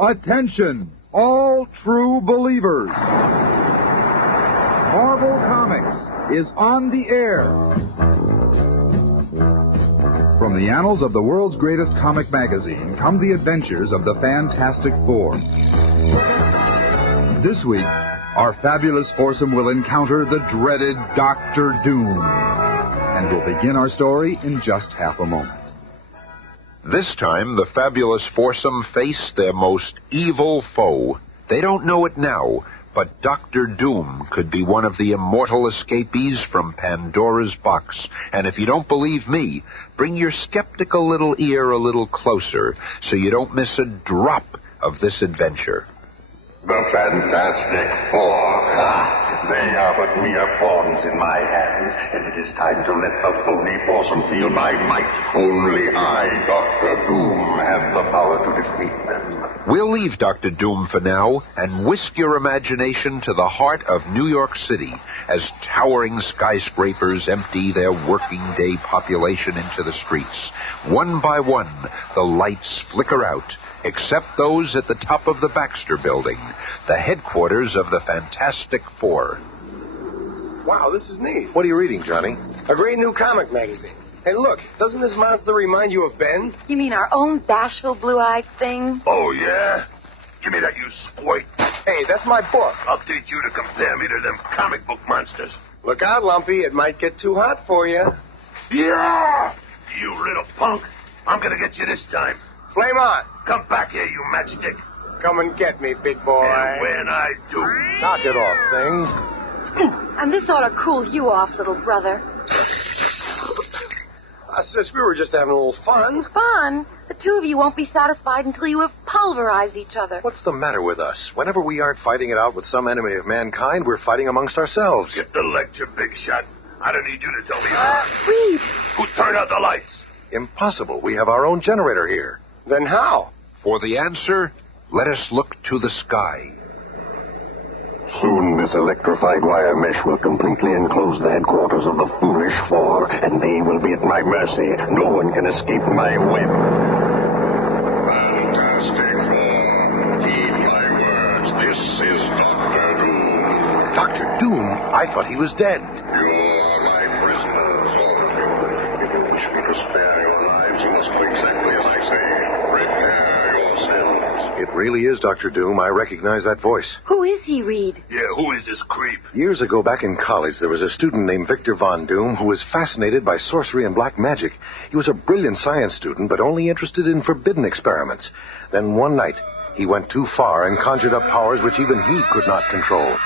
Attention, all true believers. Marvel Comics is on the air. From the annals of the world's greatest comic magazine come the adventures of the Fantastic Four. This week, our fabulous foursome will encounter the dreaded Dr. Doom. And we'll begin our story in just half a moment. This time, the fabulous foursome face their most evil foe. They don't know it now, but Dr. Doom could be one of the immortal escapees from Pandora's box. And if you don't believe me, bring your skeptical little ear a little closer so you don't miss a drop of this adventure. The Fantastic Four. They are but mere pawns in my hands, and it is time to let the phony foursome feel my might. Only I, Dr. Doom, have the power to defeat them. We'll leave Dr. Doom for now and whisk your imagination to the heart of New York City as towering skyscrapers empty their working day population into the streets. One by one, the lights flicker out, except those at the top of the Baxter Building, the headquarters of the Fantastic Four. Wow, this is neat. What are you reading, Johnny? A great new comic magazine. Hey, look, doesn't this monster remind you of Ben? You mean our own bashful blue-eyed thing? Oh, yeah? Give me that, you squirt. Hey, that's my book. I'll teach you to compare me to them comic book monsters. Look out, Lumpy. It might get too hot for you. Yeah! You little punk. I'm gonna get you this time. Flame on. Come back here, you matchstick. Come and get me, big boy. And when I do... Knock it off, thing. And this ought to cool you off, little brother. Sis, we were just having a little fun. Fun? The two of you won't be satisfied until you have pulverized each other. What's the matter with us? Whenever we aren't fighting it out with some enemy of mankind, we're fighting amongst ourselves. Get the lecture, big shot. I don't need you to tell me. Reed! Who turned out the lights? Impossible. We have our own generator here. Then how? For the answer, let us look to the sky. Soon this electrified wire mesh will completely enclose the headquarters of the Foolish Four, and they will be at my mercy. No one can escape my web. Fantastic Four, heed my words. This is Dr. Doom. Dr. Doom? I thought he was dead. You are my prisoners, all of you. If you wish me to spare your lives, you must do exactly as I say. Prepare yourselves. It really is Dr. Doom. I recognize that voice. Who is he, Reed? Yeah, who is this creep? Years ago, back in college, there was a student named Victor Von Doom who was fascinated by sorcery and black magic. He was a brilliant science student, but only interested in forbidden experiments. Then one night, he went too far and conjured up powers which even he could not control.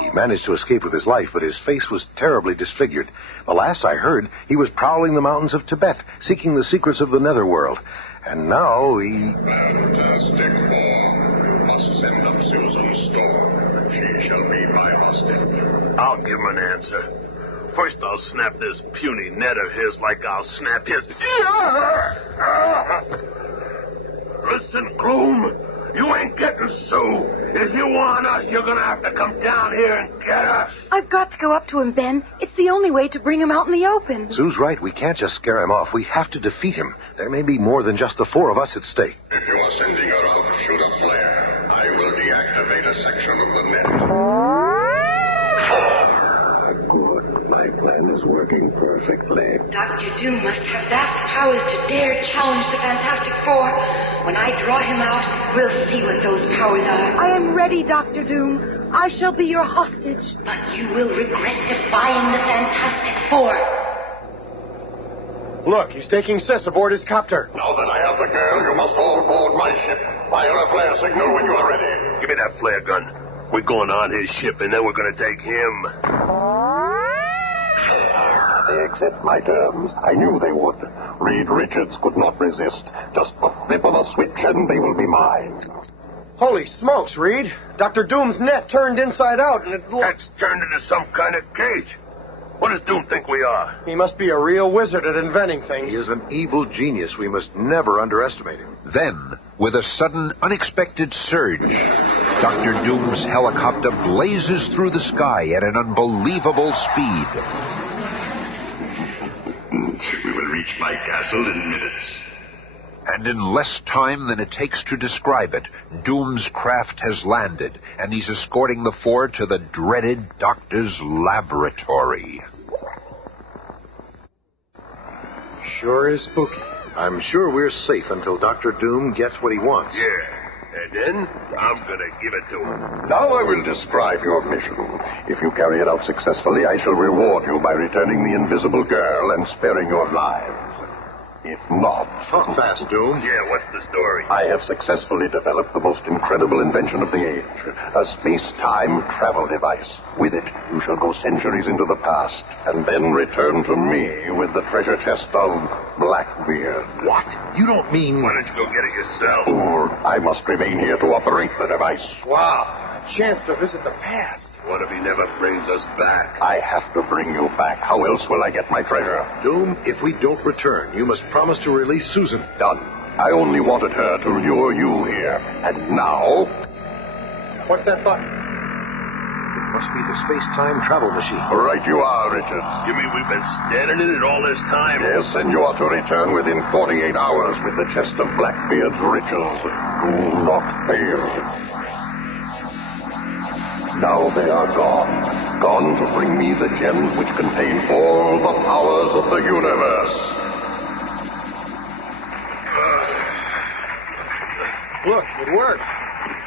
He managed to escape with his life, but his face was terribly disfigured. The last I heard, he was prowling the mountains of Tibet, seeking the secrets of the netherworld. And now he... Fantastic Four, you must send up Susan Storm. She shall be my hostage. I'll give him an answer. First I'll snap this puny net of his like I'll snap his... Listen, Gloom. You ain't getting Sue. If you want us, you're gonna have to come down here and get us. I've got to go up to him, Ben. It's the only way to bring him out in the open. Sue's right. We can't just scare him off. We have to defeat him. There may be more than just the four of us at stake. If you are sending her out, shoot a flare. I will deactivate a section of the net. Good. My plan is working perfectly. Dr. Doom must have vast powers to dare challenge the Fantastic Four. When I draw him out, we'll see what those powers are. I am ready, Dr. Doom. I shall be your hostage. But you will regret defying the Fantastic Four. Look, he's taking Sis aboard his copter. Now that I have the girl, you must all board my ship. Fire a flare signal when you are ready. Give me that flare gun. We're going on his ship, and then we're going to take him. They accept my terms. I knew they would. Reed Richards could not resist. Just the flip of a switch, and they will be mine. Holy smokes, Reed. Dr. Doom's net turned inside out, and it... That's turned into some kind of cage. What does Doom think we are? He must be a real wizard at inventing things. He is an evil genius. We must never underestimate him. Then, with a sudden, unexpected surge, Dr. Doom's helicopter blazes through the sky at an unbelievable speed. We will reach my castle in minutes. And in less time than it takes to describe it, Doom's craft has landed, and he's escorting the four to the dreaded doctor's laboratory. Sure is spooky. I'm sure we're safe until Dr. Doom gets what he wants. Yeah. And then I'm going to give it to him. Now I will describe your mission. If you carry it out successfully, I shall reward you by returning the invisible girl and sparing your lives. If not... Talk fast, Doom. Yeah, what's the story? I have successfully developed the most incredible invention of the age. A space-time travel device. With it, you shall go centuries into the past, and then return to me with the treasure chest of Blackbeard. What? You don't mean... Why don't you go get it yourself? Or I must remain here to operate the device. Wow. A chance to visit the past. What if he never brings us back? I have to bring you back. How else will I get my treasure? Doom, if we don't return, you must promise to release Susan. Done. I only wanted her to lure you here. And now... What's that button? It must be the space-time travel machine. Right you are, Richard. You mean we've been standing in it all this time? Yes, and you are to return within 48 hours with the chest of Blackbeard's riches. Do not fail. Now they are gone. Gone to bring me the gems which contain all the powers of the universe. Look, it worked.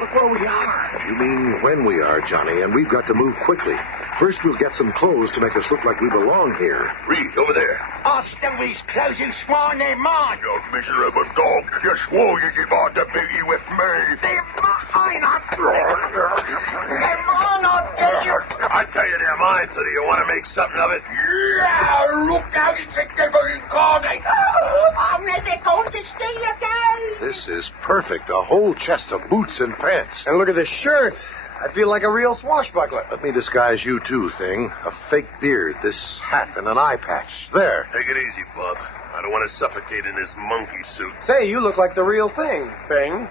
Look where we are. You mean when we are, Johnny, and we've got to move quickly. First, we'll get some clothes to make us look like we belong here. Reed, over there. I'll stow these clothes and swore they're mine. You miserable dog. You swore you'd give on the biggie with me. They're mine. They're mine, I'll tell you. I tell you they're mine, so do you want to make something of it? Yeah, look out, it's a devil incarnate. I'm never going to steal again. This is perfect. A whole chest of boots and pants. And look at this shirt. I feel like a real swashbuckler. Let me disguise you too, Thing. A fake beard, this hat, and an eye patch. There. Take it easy, bub. I don't want to suffocate in this monkey suit. Say, you look like the real thing.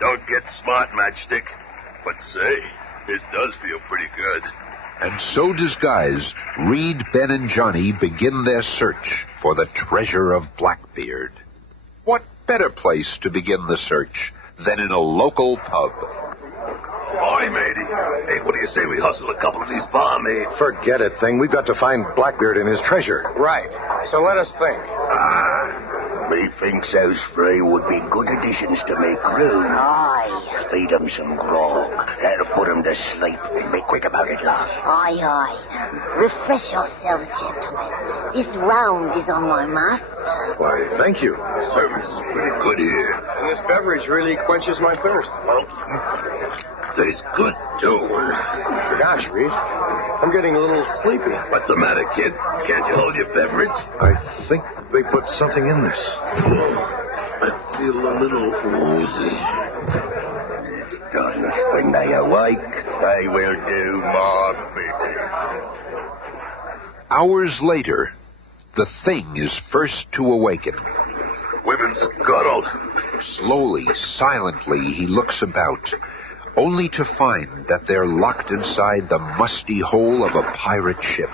Don't get smart, Matchstick. But say, this does feel pretty good. And so disguised, Reed, Ben, and Johnny begin their search for the treasure of Blackbeard. What better place to begin the search than in a local pub? Boy, matey. Hey, what do you say we hustle a couple of these barmaids? Forget it, Thing. We've got to find Blackbeard and his treasure. Right. So let us think. Methinks those three would be good additions to me crew. Aye. Feed 'em some grog. That'll put 'em to sleep. And be quick about it, love. Aye, aye. Refresh yourselves, gentlemen. This round is on my master. Why, thank you. Service is pretty good here. And this beverage really quenches my thirst. Tastes good, too. Gosh, Reed, I'm getting a little sleepy. What's the matter, kid? Can't you hold your beverage? I think they put something in this. I feel a little woozy. It's done. When they awake, they will do my bidding. Hours later, the Thing is first to awaken. We've been scuttled. Slowly, silently, he looks about, only to find that they're locked inside the musty hold of a pirate ship.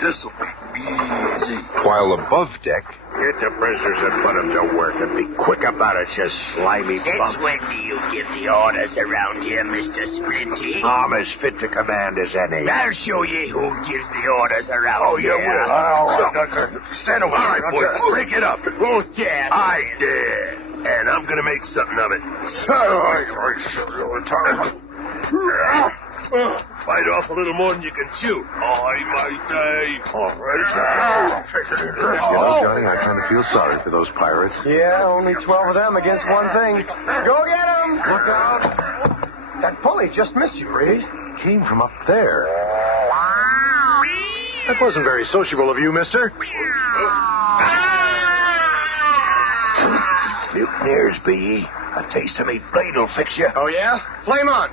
This'll be easy. While above deck, Get the prisoners and put them to work, and be quick about it, you slimy Since bum. when do you give the orders around here, Mr. Splinty? I'm as fit to command as any. I'll show you who gives the orders around Oh, here. you will. Stand away. All right, boy. Break it up. Who's dare? I dare. And I'm going to make something of it. Bite off a little more than you can chew. I might die. All right. You know, Johnny, I kind of feel sorry for those pirates. Yeah, only 12 of them against one thing. Go get them! Look out! That pulley just missed you, Reed. Came from up there. That wasn't very sociable of you, mister. Mutineers, be ye. A taste of me blade will fix you. Oh, yeah? Flame on!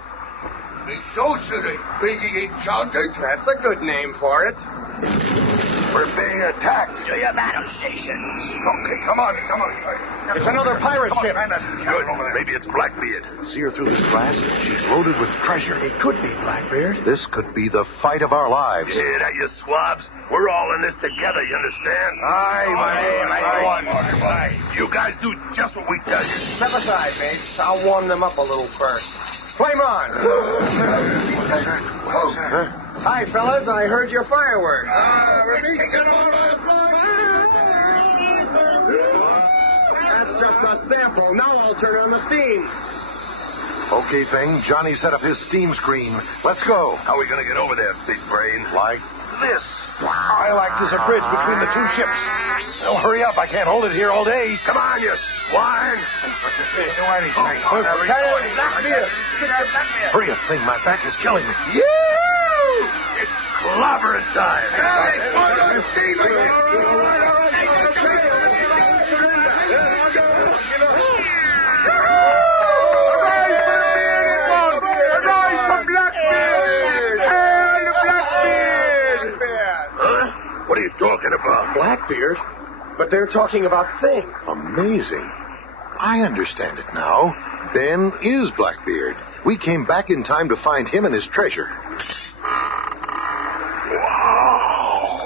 Me socially, being enchanted. That's a good name for it. We're being attacked. To your battle stations. Okay, come on. It's another pirate ship. Good. Maybe it's Blackbeard. See her through this glass? She's loaded with treasure. It could be Blackbeard. This could be the fight of our lives. You hear that, you swabs? We're all in this together, you understand? Aye. You guys do just what we tell you. Step aside, mates. I'll warm them up a little first. Flame on. Hi, fellas. I heard your fireworks. That's just a sample. Now I'll turn on the steam. Okay, thing. Johnny set up his steam screen. Let's go. How are we going to get over there, big brain? Like this. I like there's a bridge between the two ships. Oh, hurry up. I can't hold it here all day. Come on, you swine. Hurry up, thing. My back is killing me. It's clobbering time. What are you talking about? Blackbeard? But they're talking about Thing. Amazing. I understand it now. Ben is Blackbeard. We came back in time to find him and his treasure. Wow.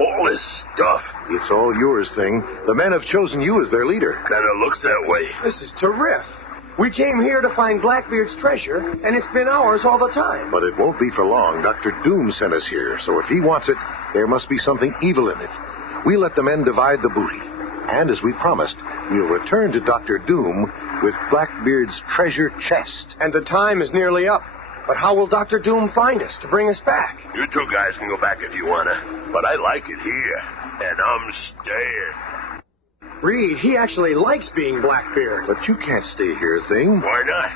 All this stuff. It's all yours, Thing. The men have chosen you as their leader. Kind of looks that way. This is terrific. We came here to find Blackbeard's treasure, and it's been ours all the time. But it won't be for long. Dr. Doom sent us here, so if he wants it, there must be something evil in it. We'll let the men divide the booty. And as we promised, we'll return to Dr. Doom with Blackbeard's treasure chest. And the time is nearly up. But how will Dr. Doom find us to bring us back? You two guys can go back if you wanna. But I like it here. And I'm staying. Reed, he actually likes being Blackbeard. But you can't stay here, Thing. Why not?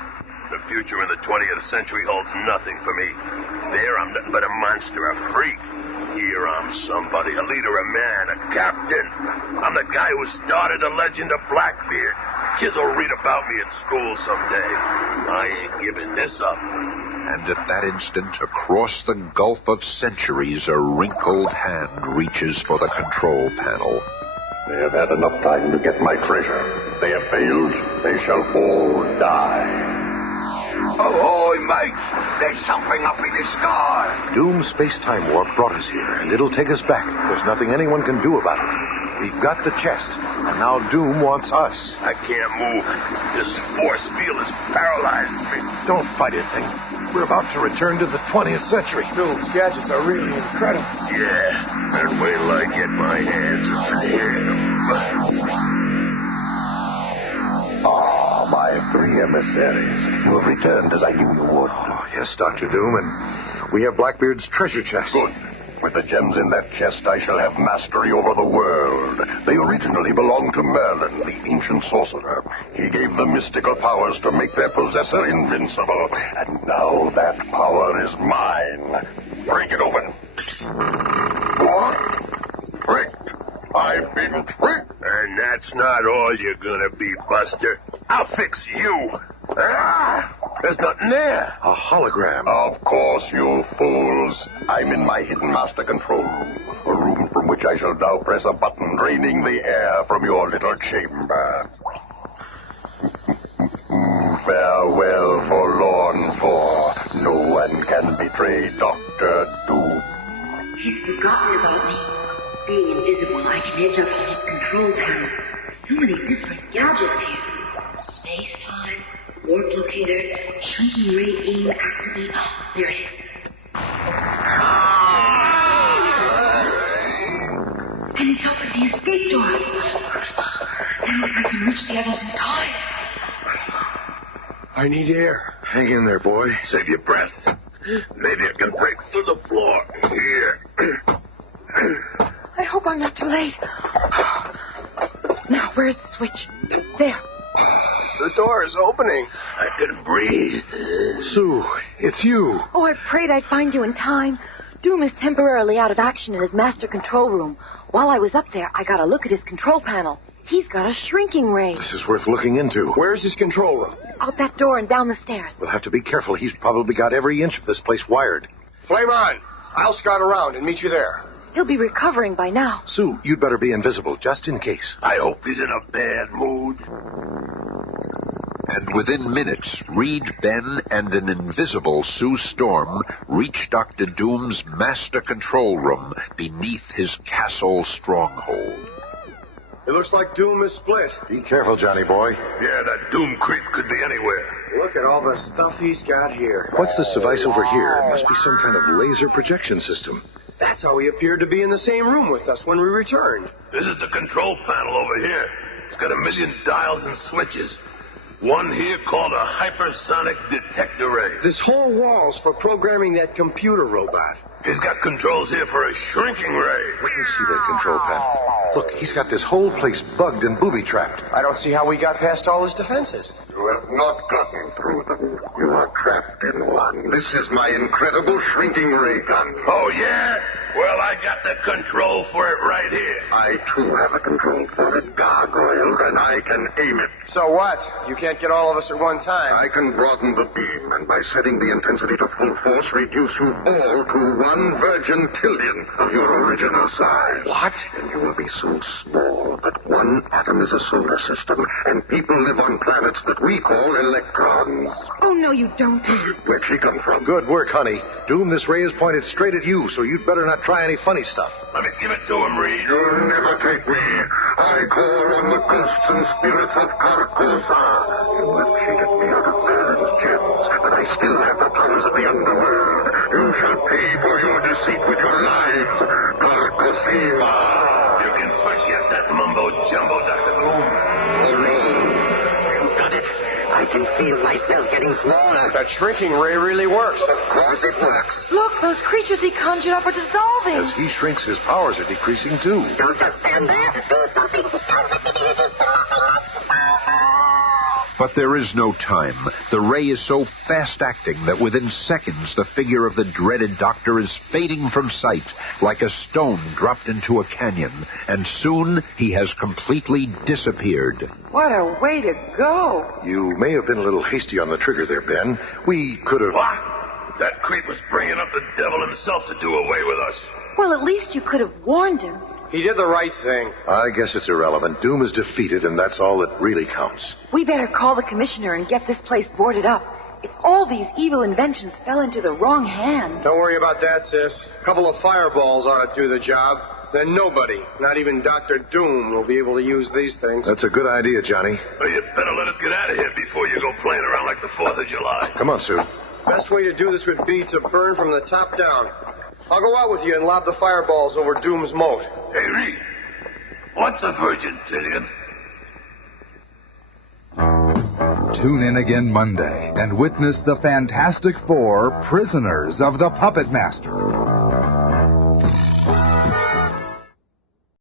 The future in the 20th century holds nothing for me. There I'm nothing but a monster, a freak. Here I'm somebody, a leader, a man, a captain. I'm the guy who started the legend of Blackbeard. Kids will read about me at school someday. I ain't giving this up. And at that instant, across the gulf of centuries, a wrinkled hand reaches for the control panel. They have had enough time to get my treasure. They have failed. They shall all die. Ahoy, mate! There's something up in the sky. Doom's space-time warp brought us here, and it'll take us back. There's nothing anyone can do about it. We've got the chest, and now Doom wants us. I can't move. This force field has paralyzed me. Don't fight it, Thing. We're about to return to the 20th century. Doom's gadgets are really incredible. Yeah, and wait till I get my hands on him. My three emissaries. You have returned as I knew you would. Oh, yes, Dr. Doom, and we have Blackbeard's treasure chest. Good. With the gems in that chest, I shall have mastery over the world. They originally belonged to Merlin, the ancient sorcerer. He gave them mystical powers to make their possessor invincible. And now that power is mine. Break it open. What? Tricked. I've been tricked. And that's not all you're gonna be, Buster. I'll fix you. Ah! There's nothing there. A hologram. Of course, you fools. I'm in my hidden master control room. A room from which I shall now press a button draining the air from your little chamber. Farewell, forlorn for. No one can betray Dr. Doom. He's forgotten about me. Being invisible, I can edge up on his control panel. So many different gadgets here. Space-time, warp locator, shrinking ray aim activate. Oh, there it is. And it's opened the escape door. Then I can reach the others in time. I need air. Hang in there, boy. Save your breath. Maybe I can break through the floor. Here. I hope I'm not too late. Now, where's the switch? There. The door is opening. I can breathe. Sue, it's you. Oh, I prayed I'd find you in time. Doom is temporarily out of action in his master control room. While I was up there, I got a look at his control panel. He's got a shrinking ray. This is worth looking into. Where's his control room? Out that door and down the stairs. We'll have to be careful. He's probably got every inch of this place wired. Flame on. I'll scout around and meet you there. He'll be recovering by now. Sue, you'd better be invisible, just in case. I hope he's in a bad mood. And within minutes, Reed, Ben, and an invisible Sue Storm reach Dr. Doom's master control room beneath his castle stronghold. It looks like Doom is split. Be careful, Johnny boy. Yeah, that Doom creep could be anywhere. Look at all the stuff he's got here. What's this device over here? It must be some kind of laser projection system. That's how he appeared to be in the same room with us when we returned. This is the control panel over here. It's got 1 million dials and switches. One here called a hypersonic detect array. This whole wall's for programming that computer robot. He's got controls here for a shrinking ray. Let me see that control panel. Look, he's got this whole place bugged and booby-trapped. I don't see how we got past all his defenses. You have not gotten through them. You are trapped in one. This is my incredible shrinking ray gun. Oh, yeah? Well, I got the control for it right here. I, too, have a control for it, gargoyle, and I can aim it. So what? You can't get all of us at one time. I can broaden the beam, and by setting the intensity to full force, reduce you all to 1 virgin trillion of your original size. What? And you will be so small that 1 atom is a solar system, and people live on planets that we call electrons. Oh, no, you don't. Where'd she come from? Good work, honey. Doom, this ray is pointed straight at you, so you'd better not try any funny stuff. Let me give it to him, Reed. You'll never take me. I call on the ghosts and spirits of Carcosa. You have cheated me out of Baron's gems, but I still have the powers of the underworld. You shall pay for your deceit with your lives, Carcosima. You can forget that mumbo-jumbo, Dr. Gloom. You got it. I can feel myself getting smaller. That shrinking ray really works. Of course it works. Look, those creatures he conjured up are dissolving. As he shrinks, his powers are decreasing, too. Don't just stand there. Do something. But there is no time. The ray is so fast-acting that within seconds the figure of the dreaded doctor is fading from sight like a stone dropped into a canyon, and soon he has completely disappeared. What a way to go. You may have been a little hasty on the trigger there, Ben. We could have... What? That creep was bringing up the devil himself to do away with us. Well, at least you could have warned him. He did the right thing. I guess it's irrelevant. Doom is defeated, and that's all that really counts. We better call the commissioner and get this place boarded up. If all these evil inventions fell into the wrong hands... Don't worry about that, sis. A couple of fireballs ought to do the job. Then nobody, not even Dr. Doom, will be able to use these things. That's a good idea, Johnny. Well, you better let us get out of here before you go playing around like the 4th of July. Come on, Sue. Best way to do this would be to burn from the top down. I'll go out with you and lob the fireballs over Doom's moat. Hey, Reed, what's a virgin trillion? Tune in again Monday and witness the Fantastic Four, Prisoners of the Puppet Master.